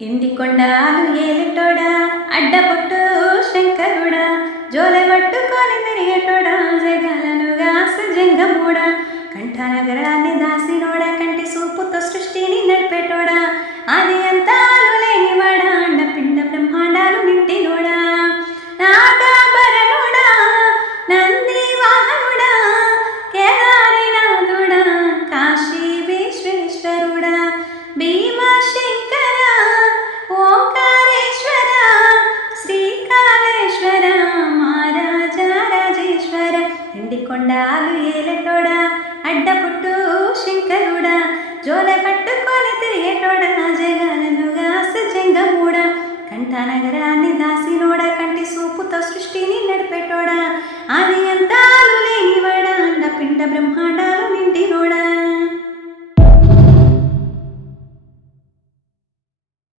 ఇంటి కొండాలు ఏలిటోడా అడ్డపొట్టు శంకరుడా జోలె పట్టుకొని తిరిగేటోడా జగాలను గాస జంగమూడా కంఠనగరాన్ని దాసినోడా కంటి సూపుతో సృష్టిని నడిపేటోడా ఆది అంతాలు లేనివాడా అండపిండ బ్రహ్మాండాలు నింటినోడా నాగాభరణుడా నంది వాహనుడా కేదారినాథుడా కాశీ విశ్వేశ్వరుడా భీమశంకర ఓంకారేశ్వర శ్రీకాళేశ్వర మహారాజ రాజేశ్వర ఎండి కొండాలు ఏలటోడా అడ్డపుట్టు శంకరుడా జోల పట్టుకొని తిరిగేటోడా జగాలను గాస జంగమూడా కంఠనగరాన్ని దాసినోడా కంటి సూపుతో సృష్టిని నడిపేటోడా ఆది అంతాలు లేనివాడా అండపిండ బ్రహ్మ